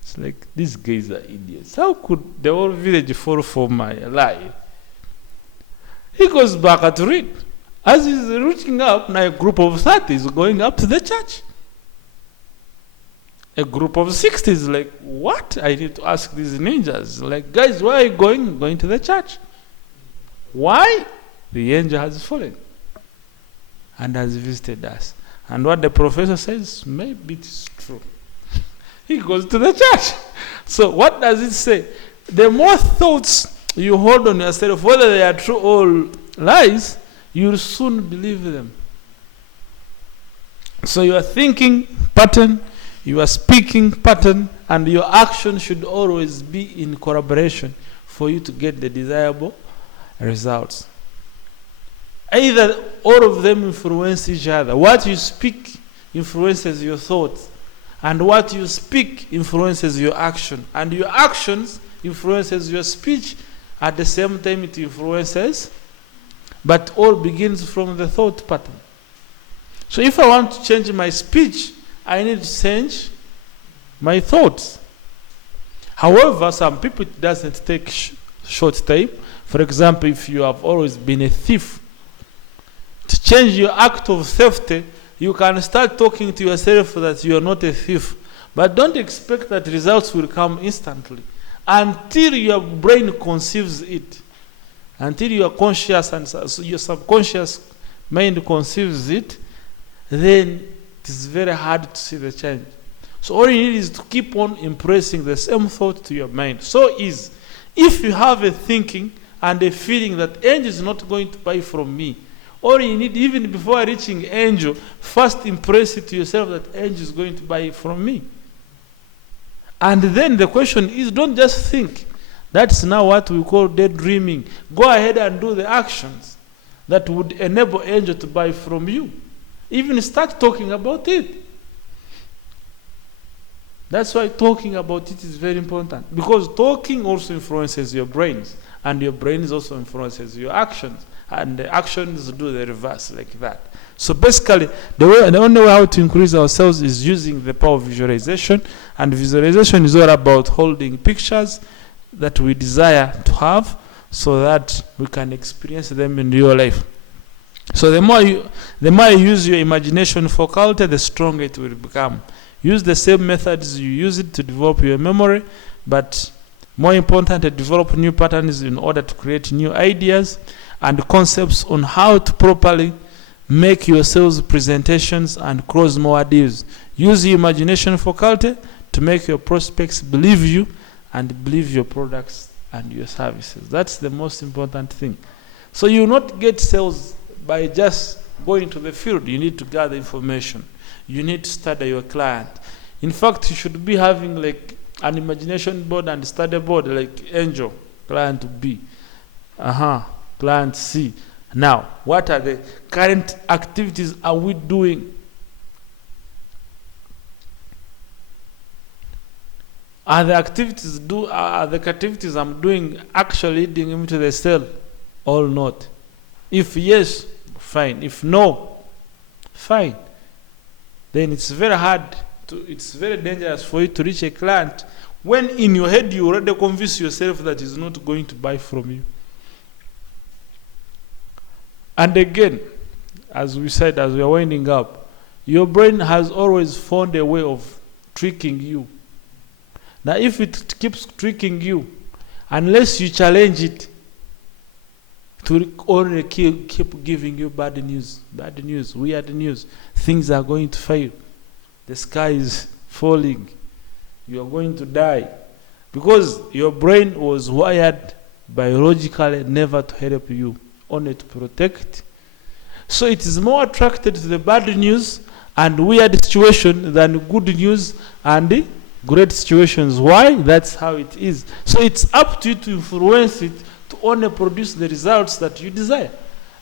It's like, these guys are idiots. How could the whole village fall for my lie? He goes back to read. As he's reaching up, now a group of 30 is going up to the church. A group of 60 is like, what? I need to ask these ninjas. Like, guys, where are you going? Going to the church. Why? The angel has fallen and has visited us. And what the professor says, maybe it's true. He goes to the church. So what does it say? The more thoughts you hold on yourself, whether they are true or lies, you'll soon believe them. So your thinking pattern, your speaking pattern, and your action should always be in collaboration for you to get the desirable results. Either all of them influence each other. What you speak influences your thoughts, and what you speak influences your action, and your actions influences your speech. At the same time, it influences, but all begins from the thought pattern. So if I want to change my speech, I need to change my thoughts. However, some people, it doesn't take short time. For example, if you have always been a thief, to change your act of theft, you can start talking to yourself that you are not a thief. But don't expect that results will come instantly until your brain conceives it. Until your conscious and your subconscious mind conceives it, then it is very hard to see the change. So all you need is to keep on impressing the same thought to your mind. So is, if you have a thinking and a feeling that angel is not going to buy from me, all you need, even before reaching angel, first impress it to yourself that angel is going to buy from me. And then the question is, don't just think. That's now what we call daydreaming. Go ahead and do the actions that would enable angel to buy from you. Even start talking about it. That's why talking about it is very important. Because talking also influences your brains. And your brains also influences your actions. And the actions do the reverse like that. So basically, the only way how to increase ourselves is using the power of visualization. And visualization is all about holding pictures that we desire to have so that we can experience them in real life. So the more you use your imagination faculty, the stronger it will become. Use the same methods you use it to develop your memory, but more important, to develop new patterns in order to create new ideas and concepts on how to properly make your sales presentations and close more deals. Use your imagination faculty to make your prospects believe you and believe your products and your services. That's the most important thing. So you will not get sales by just going to the field. You need to gather information. You need to study your client. In fact, you should be having like an imagination board and study board, like Angel, client B, client C. Now, what are the current activities are we doing? Are the activities I'm doing actually leading him to the sale or not? If yes, fine. If no, fine. Then it's very dangerous for you to reach a client when in your head you already convince yourself that he's not going to buy from you. And again, as we said, as we are winding up, your brain has always found a way of tricking you. Now, if it keeps tricking you, unless you challenge it, it will only keep giving you bad news, weird news. Things are going to fail. The sky is falling. You are going to die. Because your brain was wired biologically never to help you, only to protect. So it is more attracted to the bad news and weird situation than good news and great situations. Why? That's how it is. So it's up to you to influence it to only produce the results that you desire.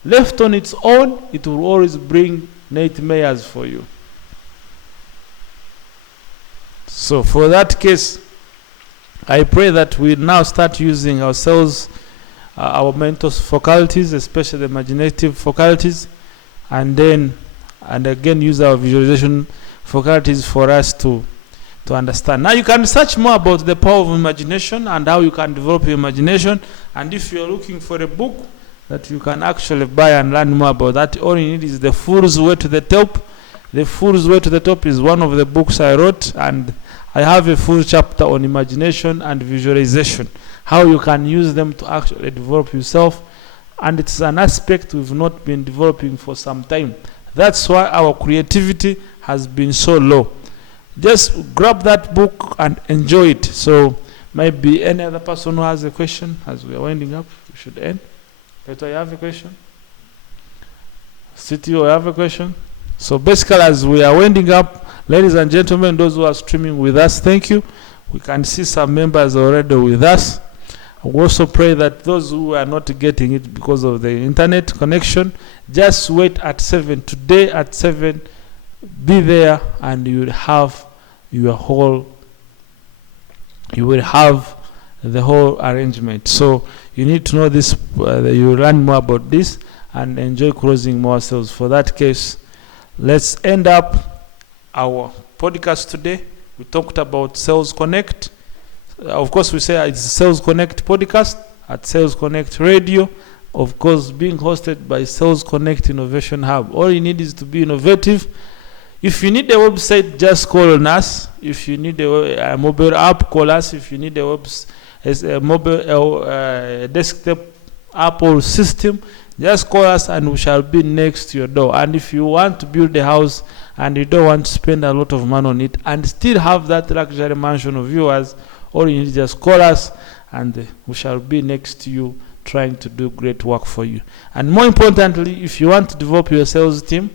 Left on its own, it will always bring nightmares for you. So for that case, I pray that we now start using ourselves, our mental faculties, especially the imaginative faculties, and again use our visualization faculties for us to understand. Now you can research more about the power of imagination and how you can develop your imagination. And if you're looking for a book that you can actually buy and learn more about that, all you need is The Fool's Way to the Top. The Fool's Way to the Top is one of the books I wrote, and I have a full chapter on imagination and visualization, how you can use them to actually develop yourself. And it's an aspect we've not been developing for some time. That's why our creativity has been so low. Just grab that book and enjoy it. So maybe any other person who has a question, as we are winding up, we should end. Peter, you have a question? City, you have a question? So basically, as we are winding up, ladies and gentlemen, those who are streaming with us, thank you. We can see some members already with us. We also pray that those who are not getting it because of the internet connection, just wait at 7. Today at 7, be there and you will have the whole arrangement. So you need to know this, you learn more about this and enjoy closing more sales. For that case, let's end up our podcast today. We talked about Sales Connect. Of course, we say it's Sales Connect podcast at Sales Connect Radio. Of course, being hosted by Sales Connect Innovation Hub. All you need is to be innovative. If you need a website, just call on us. If you need a mobile app, call us. If you need a mobile desktop app or system, just call us and we shall be next to your door. And if you want to build a house and you don't want to spend a lot of money on it and still have that luxury mansion of yours, all you need is just call us and we shall be next to you trying to do great work for you. And more importantly, if you want to develop your sales team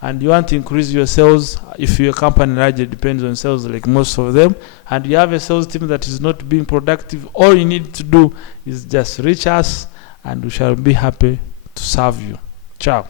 and you want to increase your sales, if your company largely depends on sales like most of them, and you have a sales team that is not being productive, all you need to do is just reach us and we shall be happy to serve you. Ciao.